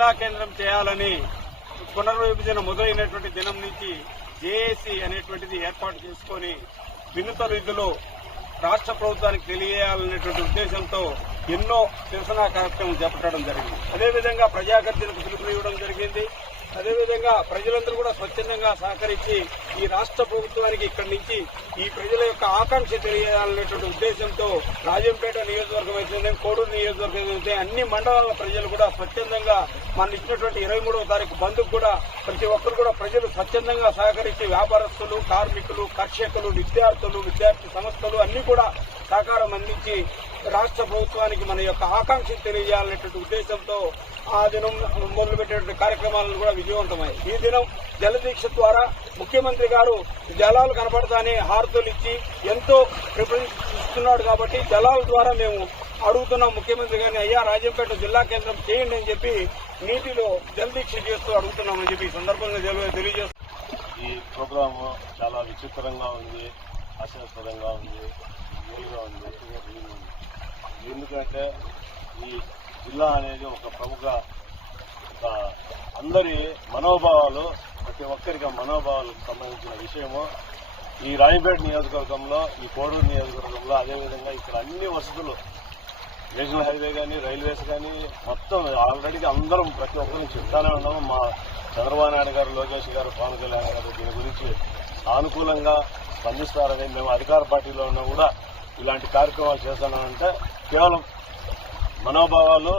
జిల్లా కేంద్రం చేయాలని పునర్విభజన మొదలైనటువంటి దినం నుంచి జేఏసీ అనేటువంటిది ఏర్పాటు చేసుకుని వినూత్న రీతిలో రాష్ట్ర ప్రభుత్వానికి తెలియజేయాలనేటువంటి ఉద్దేశంతో ఎన్నో నిరసన కార్యక్రమం చేపట్టడం జరిగింది. అదేవిధంగా ప్రజాగర్జనకు పిలుపులు ఇవ్వడం జరిగింది. అదేవిధంగా ప్రజలందరూ కూడా స్వచ్ఛందంగా సహకరించి ఈ రాష్ట్ర ప్రభుత్వానికి ఇక్కడి నుంచి ఈ ప్రజల యొక్క ఆకాంక్ష తెలియాలనేటువంటి ఉద్దేశంతో రాజంపేట నియోజకవర్గం అయితే, కోడూరు నియోజకవర్గం అయితే అన్ని మండలాల ప్రజలు కూడా స్వచ్ఛందంగా మన ఇచ్చినటువంటి 23వ తారీఖు బంద్కు కూడా ప్రతి ఒక్కరు కూడా ప్రజలు స్వచ్ఛందంగా సహకరించి వ్యాపారస్తులు, కార్మికులు, కర్షకులు, విద్యార్థి సంస్థలు అన్ని కూడా సహకారం అందించి రాష్ట్ర ప్రభుత్వానికి మన యొక్క ఆకాంక్ష తెలియజేయాలనేటువంటి ఉద్దేశంతో ఆ దినం మొదలుపెట్టే కార్యక్రమాలను కూడా విజయవంతమయ్యాయి. ఈ దినం జలదీక్ష ద్వారా ముఖ్యమంత్రి గారు జలాలు కనపడతానే హారతులు ఇచ్చి ఎంతో ప్రిఫరెన్స్ ఇస్తున్నాడు కాబట్టి జలాల ద్వారా మేము అడుగుతున్నాం ముఖ్యమంత్రి గారిని, అయ్యా రాజంపేట జిల్లా కేంద్రం చేయండి అని చెప్పి నీటిలో జలదీక్ష చేస్తూ అడుగుతున్నామని చెప్పి ఈ సందర్భంగా తెలియజేస్తున్నాం. ఈ ప్రోగ్రాం చాలా విచిత్రంగా ఉంది, ఆశాస్పదంగా ఉంది, మేలుగా ఉంది. ఎందుకంటే ఈ జిల్లా అనేది ఒక ప్రముఖ అందరి మనోభావాలు, ప్రతి ఒక్కరికి మనోభావాలకు సంబంధించిన విషయము. ఈ రాజంపేట నియోజకవర్గంలో, ఈ కోడూరు నియోజకవర్గంలో, అదేవిధంగా ఇక్కడ అన్ని వసతులు, నేషనల్ హైవే కానీ, రైల్వేస్ కానీ మొత్తం ఆల్రెడీ అందరం ప్రతి ఒక్కరిని చెప్తానే ఉన్నాము. మా చంద్రబాబు నాయుడు గారు, లోకేష్ గారు, పవన్ కళ్యాణ్ గారు దీని గురించి సానుకూలంగా స్పందిస్తారని, మేము అధికార పార్టీలో ఉన్నా కూడా ఇలాంటి కార్యక్రమాలు చేస్తున్నామంటే కేవలం మనోభావాలు,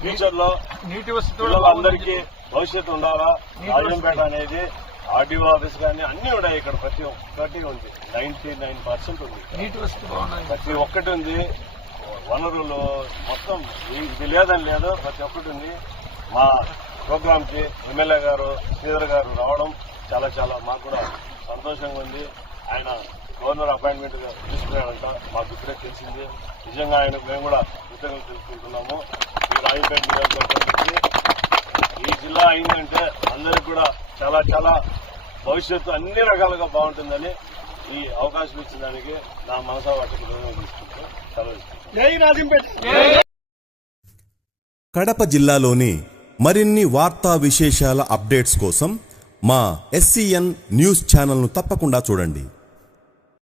ఫ్యూచర్ లో అందరికీ భవిష్యత్తు ఉండాలా. రాజంపేట అనేది ఆర్డీఓ ఆఫీస్ కానీ అన్ని ఉన్నాయి, ఇక్కడ ప్రతి ఒక్కటి ఉంది. 99% ఉంది, ప్రతి ఒక్కటి ఉంది. వనరులు మొత్తం ఇది లేదని లేదు, ప్రతి ఒక్కటి ఉంది. మా ప్రోగ్రామ్ కి ఎమ్మెల్యే గారు శ్రీధర్ గారు రావడం చాలా చాలా మాకు కూడా సంతోషంగా ఉంది. ఆయన గవర్నర్ అపాయింట్మెంట్ తీసుకున్నాడంట, మాకు ఇప్పుడే తెలిసింది. నిజంగా ఆయన మేము కూడా కృతజ్ఞతలు తెలుసుకుంటున్నాము. ఈ రాజంపేట నియోజకవర్గం నుంచి ఈ జిల్లా అయిందంటే అందరికి కూడా చాలా చాలా భవిష్యత్తు అన్ని రకాలుగా బాగుంటుందని ఈ అవకాశం ఇచ్చిన దానికి నా మనసా వాటికి తీసుకుంటూ సెలవు. కడప జిల్లాలోని మరిన్ని వార్తా విశేషాల అప్డేట్స్ కోసం మా SCN న్యూస్ ఛానల్ను తప్పకుండా చూడండి.